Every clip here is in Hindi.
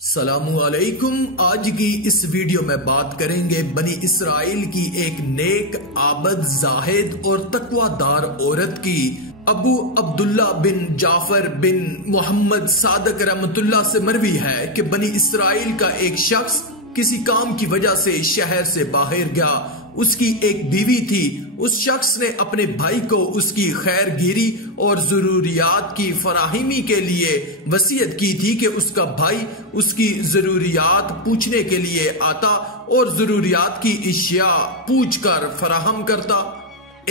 सलामुअलैकुम। आज की इस वीडियो में बात करेंगे बनी इसराइल की एक नेक, आबद, जाहिद और तकवादार औरत की। अबू अब्दुल्ला बिन जाफर बिन मोहम्मद सादक रहमतुल्लाह से मरवी है कि बनी इसराइल का एक शख्स किसी काम की वजह से शहर से बाहर गया। उसकी एक बीवी थी। उस शख्स ने अपने भाई को उसकी खैरगिरी और जरूरियात की फराहमी के लिए वसीयत की थी कि उसका भाई उसकी जरूरियात पूछने के लिए आता और जरूरियात की इशिया पूछ कर फराहम करता।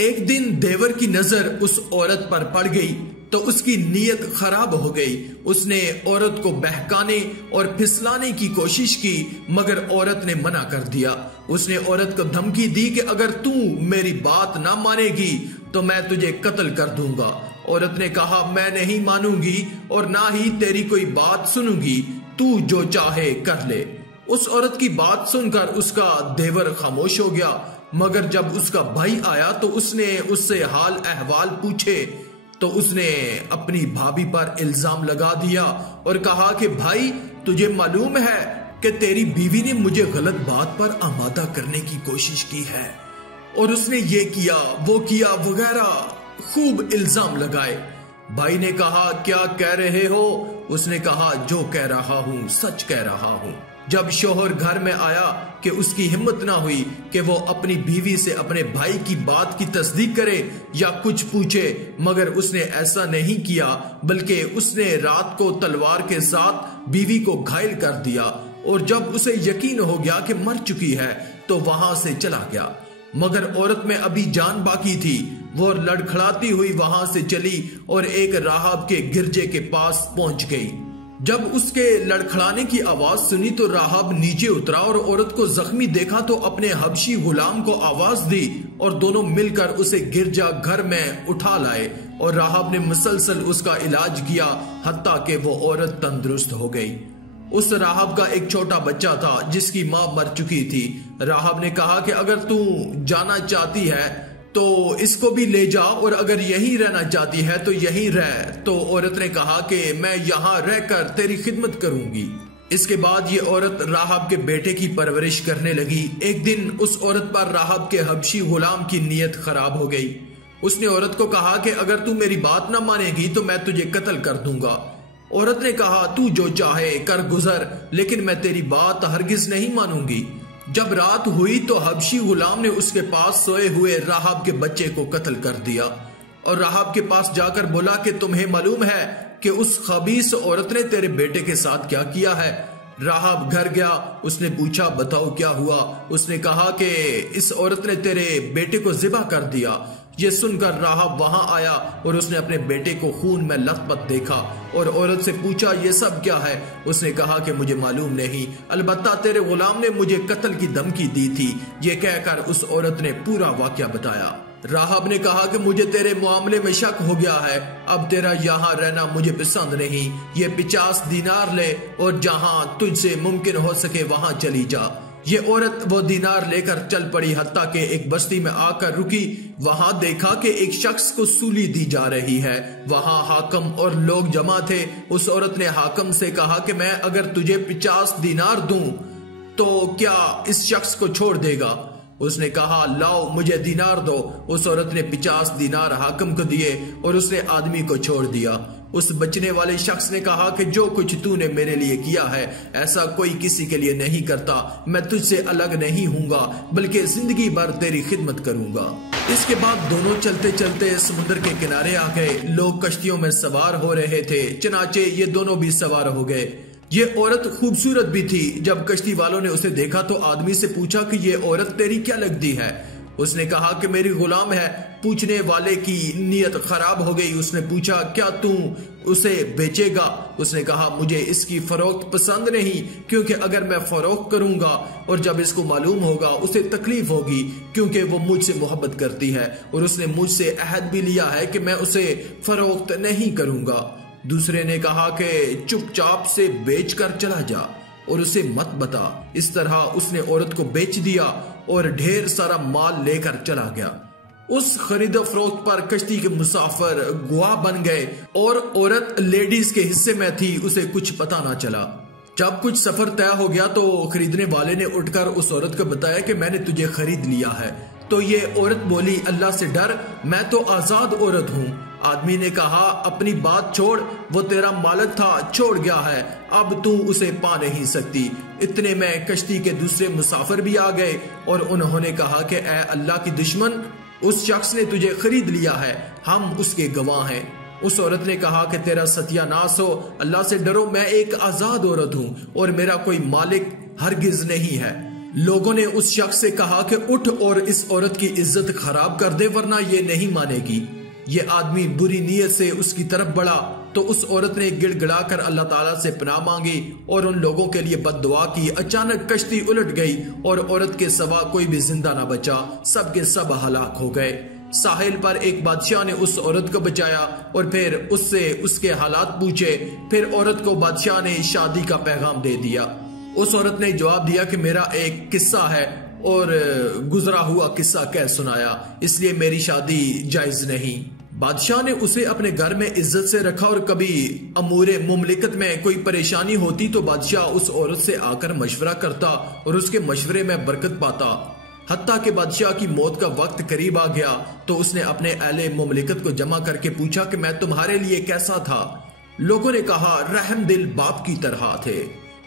एक दिन देवर की नजर उस औरत पर पड़ गई तो उसकी नीयत खराब हो गई। उसने औरत को बहकाने और फिसलाने की कोशिश की, मगर औरत ने मना कर दिया। उसने औरत को धमकी दी कि अगर तू मेरी बात ना मानेगी तो मैं तुझे कत्ल कर दूंगा। औरत ने कहा, मैं नहीं मानूंगी और ना ही तेरी कोई बात सुनूंगी, तू जो चाहे कर ले। उस औरत की बात सुनकर उसका देवर खामोश हो गया, मगर जब उसका भाई आया तो उसने उससे हाल अहवाल पूछे तो उसने अपनी भाभी पर इल्जाम लगा दिया और कहा कि भाई, तुझे मालूम है कि तेरी बीवी ने मुझे गलत बात पर आमादा करने की कोशिश की है और उसने ये किया वो किया वगैरह खूब इल्जाम लगाए। भाई ने कहा, क्या कह रहे हो? उसने कहा, जो कह रहा हूं सच कह रहा हूं। जब शोहर घर में आया कि उसकी हिम्मत ना हुई कि वो अपनी बीवी से अपने भाई की बात की तस्दीक करे या कुछ पूछे, मगर उसने ऐसा नहीं किया, बल्कि उसने रात को तलवार के साथ बीवी को घायल कर दिया और जब उसे यकीन हो गया कि मर चुकी है तो वहां से चला गया। मगर औरत में अभी जान बाकी थी। वो लड़खड़ाती हुई वहां से चली और एक राहब के गिरजे के पास पहुंच गई। जब उसके लड़खड़ाने की आवाज सुनी तो राहब नीचे उतरा और औरत को जख्मी देखा तो अपने हबशी गुलाम को आवाज दी और दोनों मिलकर उसे गिरजा घर में उठा लाए और राहब ने मुसलसल उसका इलाज किया हत्ता कि वो औरत तंदुरुस्त हो गई। उस राहब का एक छोटा बच्चा था जिसकी मां मर चुकी थी। राहब ने कहा कि अगर तू जाना चाहती है तो इसको भी ले जा और अगर यहीं रहना चाहती है तो यहीं रह। तो औरत ने कहा कि मैं यहाँ रहकर तेरी खिदमत करूंगी। इसके बाद ये औरत राहब के बेटे की परवरिश करने लगी। एक दिन उस औरत पर राहब के हबशी गुलाम की नीयत खराब हो गई। उसने औरत को कहा कि अगर तू मेरी बात ना मानेगी तो मैं तुझे कत्ल कर दूंगा। औरत ने कहा, तू जो चाहे कर गुजर, लेकिन मैं तेरी बात हरगिज नहीं मानूंगी। जब रात हुई तो हबशी गुलाम ने उसके पास सोए हुए राहब के बच्चे को कत्ल कर दिया और राहब के पास जाकर बोला कि तुम्हें मालूम है कि उस खबीस औरत ने तेरे बेटे के साथ क्या किया है? राहब घर गया। उसने पूछा, बताओ क्या हुआ? उसने कहा कि इस औरत ने तेरे बेटे को ज़िबा कर दिया। ये सुनकर राहब वहां आया और उसने अपने बेटे को खून में लथपथ देखा और औरत से पूछा, ये सब क्या है? उसने कहा कि मुझे मालूम नहीं, अलबत्ता तेरे गुलाम ने मुझे कत्ल की धमकी दी थी। ये कहकर उस औरत ने पूरा वाकया बताया। राहब ने कहा कि मुझे तेरे मामले में शक हो गया है, अब तेरा यहाँ रहना मुझे पसंद नहीं। ये 50 दीनार ले और जहाँ तुझसे मुमकिन हो सके वहां चली जा। ये औरत वो दीनार लेकर चल पड़ी, हत्ता के एक बस्ती में आकर रुकी। वहां देखा कि एक शख्स को सूली दी जा रही है। वहां हाकम और लोग जमा थे। उस औरत ने हाकम से कहा कि मैं अगर तुझे 50 दीनार दूं तो क्या इस शख्स को छोड़ देगा? उसने कहा, लाओ मुझे दीनार दो। उस औरत ने 50 दीनार हाकम को दिए और उसने आदमी को छोड़ दिया। उस बचने वाले शख्स ने कहा कि जो कुछ तूने मेरे लिए किया है ऐसा कोई किसी के लिए नहीं करता। मैं तुझसे अलग नहीं हूँगा, बल्कि जिंदगी भर तेरी खिदमत करूंगा। इसके बाद दोनों चलते चलते समुद्र के किनारे आ गए। लोग कश्तियों में सवार हो रहे थे, चनाचे ये दोनों भी सवार हो गए। ये औरत खूबसूरत भी थी। जब कश्ती वालों ने उसे देखा तो आदमी से पूछा कि ये औरत तेरी क्या लगती है? उसने कहा कि मेरी गुलाम है। पूछने वाले की नीयत खराब हो गई। उसने पूछा, क्या तू उसे बेचेगा? उसने कहा, मुझे इसकी फरोख्त पसंद नहीं, क्योंकि अगर मैं फरोख्त करूंगा और जब इसको मालूम होगा उसे तकलीफ होगी, क्योंकि वो मुझसे मोहब्बत करती है और उसने मुझसे अहद भी लिया है कि मैं उसे फरोख्त नहीं करूंगा। दूसरे ने कहा कि चुपचाप से बेच कर चला जा और उसे मत बता। इस तरह उसने औरत को बेच दिया और ढेर सारा माल लेकर चला गया। उस खरीदो फरोख्त पर कश्ती के मुसाफिर गवाह बन गए और औरत लेडीज के हिस्से में थी, उसे कुछ पता ना चला। जब कुछ सफर तय हो गया तो खरीदने वाले ने उठकर उस औरत को बताया कि मैंने तुझे खरीद लिया है। तो ये औरत बोली, अल्लाह से डर, मैं तो आजाद औरत हूँ। आदमी ने कहा, अपनी बात छोड़, वो तेरा मालिक था, छोड़ गया है, अब तू उसे पा नहीं सकती। इतने में कश्ती के दूसरे मुसाफिर भी आ गए और उन्होंने कहा कि ऐ अल्लाह की दुश्मन, उस शख्स ने तुझे खरीद लिया है, हम उसके गवाह हैं। उस औरत ने कहा कि तेरा सत्यानाश हो, अल्लाह से डरो, मैं एक आजाद औरत हूँ और मेरा कोई मालिक हरगिज नहीं है। लोगों ने उस शख्स से कहा कि उठ और इस औरत की इज्जत खराब कर दे, वरना ये नहीं मानेगी। ये आदमी बुरी नीयत से उसकी तरफ बढ़ा तो उस औरत ने गिड़गिड़ाकर अल्लाह ताला से पनाह मांगी और उन लोगों के लिए बद्दुआ की। अचानक कश्ती उलट गई और औरत के सिवा कोई भी जिंदा ना बचा, सब के सब हलाक हो गए। साहिल पर एक बादशाह ने उस औरत को बचाया और फिर उससे उसके हालात पूछे। फिर औरत को बादशाह ने शादी का पैगाम दे दिया। उस औरत ने जवाब दिया कि मेरा एक किस्सा है और गुजरा हुआ किस्सा कह सुनाया, इसलिए मेरी शादी जायज नहीं। बादशाह ने उसे अपने घर में इज्जत से रखा और कभी अमूरे मुमलिकत में कोई परेशानी होती तो बादशाह उस औरत से आकर मशवरा करता और उसके मशवरे में बरकत पाता। हत्ता के बादशाह की मौत का वक्त करीब आ गया तो उसने अपने अहले मुमलिकत को जमा करके पूछा कि मैं तुम्हारे लिए कैसा था। लोगों ने कहा, रहम दिल बाप की तरह थे,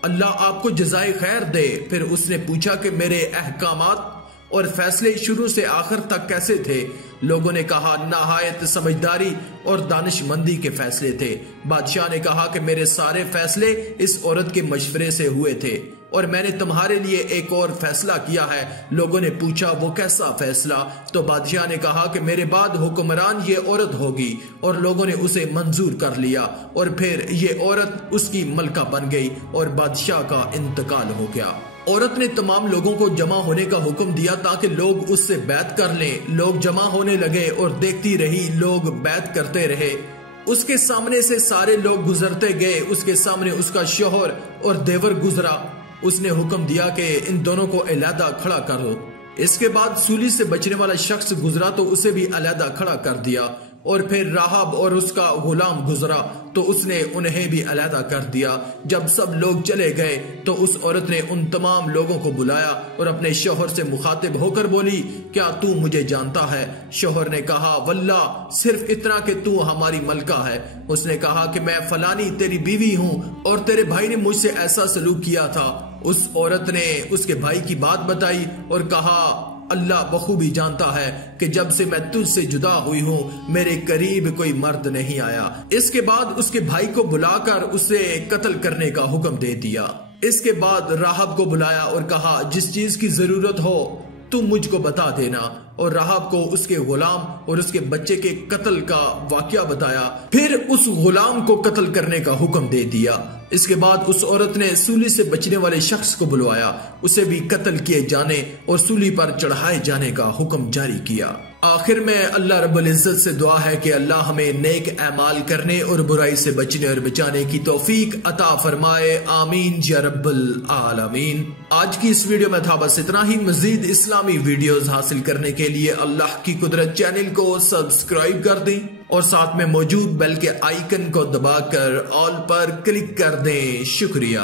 अल्लाह आपको जज़ाए खैर दे। फिर उसने पूछा कि मेरे अहकामात और फैसले शुरू से आखिर तक कैसे थे। लोगों ने कहा, नहायत समझदारी और दानिशमंदी के फैसले थे। बादशाह ने कहा कि मेरे सारे फैसले इस औरत के मशवरे से हुए थे और मैंने तुम्हारे लिए एक और फैसला किया है। लोगों ने पूछा, वो कैसा फैसला? तो बादशाह ने कहा कि मेरे बाद हुक्मरान ये औरत होगी और लोगों ने उसे मंजूर कर लिया और फिर ये औरत उसकी मलका बन गई और बादशाह का इंतकाल हो गया। औरत ने तमाम लोगों को जमा होने का हुक्म दिया ताकि लोग उससे बैत कर लें। लोग जमा होने लगे और देखती रही, लोग बैत करते रहे। उसके सामने से सारे लोग गुजरते गए। उसके सामने उसका शौहर और देवर गुजरा। उसने हुक्म दिया कि इन दोनों को अलहदा खड़ा करो। इसके बाद सूली से बचने वाला शख्स गुजरा तो उसे भी अलहदा खड़ा कर दिया और फिर राहब और उसका गुलाम गुजरा तो उसने उन्हें भी अलहदा कर दिया। जब सब लोग चले गए तो उस औरत ने उन तमाम लोगों को बुलाया और अपने शौहर से मुखातिब होकर बोली, क्या तू मुझे जानता है? शौहर ने कहा, वल्लाह, सिर्फ इतना कि तू हमारी मलका है। उसने कहा कि मैं फलानी तेरी बीवी हूँ और तेरे भाई ने मुझसे ऐसा सलूक किया था। उस औरत ने उसके भाई की बात बताई और कहा, अल्लाह बखूबी जानता है कि जब से मैं तुझसे जुदा हुई हूँ मेरे करीब कोई मर्द नहीं आया। इसके बाद उसके भाई को बुलाकर उसे कत्ल करने का हुक्म दे दिया। इसके बाद राहब को बुलाया और कहा, जिस चीज की जरूरत हो तुम मुझको बता देना। और राहब को उसके गुलाम और उसके बच्चे के कत्ल का वाकया बताया। फिर उस गुलाम को कत्ल करने का हुक्म दे दिया। इसके बाद उस औरत ने सूली से बचने वाले शख्स को बुलवाया, उसे भी कत्ल किए जाने और सूली पर चढ़ाए जाने का हुक्म जारी किया। आखिर में अल्लाह रब्बुल इज्जत से दुआ है कि अल्लाह हमें नेक अमाल करने और बुराई से बचने और बचाने की तौफीक अता फरमाए। आमीन या रब्बुल आलमीन। आज की इस वीडियो में था बस इतना ही। मजीद इस्लामी वीडियोस हासिल करने के लिए अल्लाह की कुदरत चैनल को सब्सक्राइब कर दें और साथ में मौजूद बेल के आइकन को दबाकर ऑल पर क्लिक कर दें। शुक्रिया।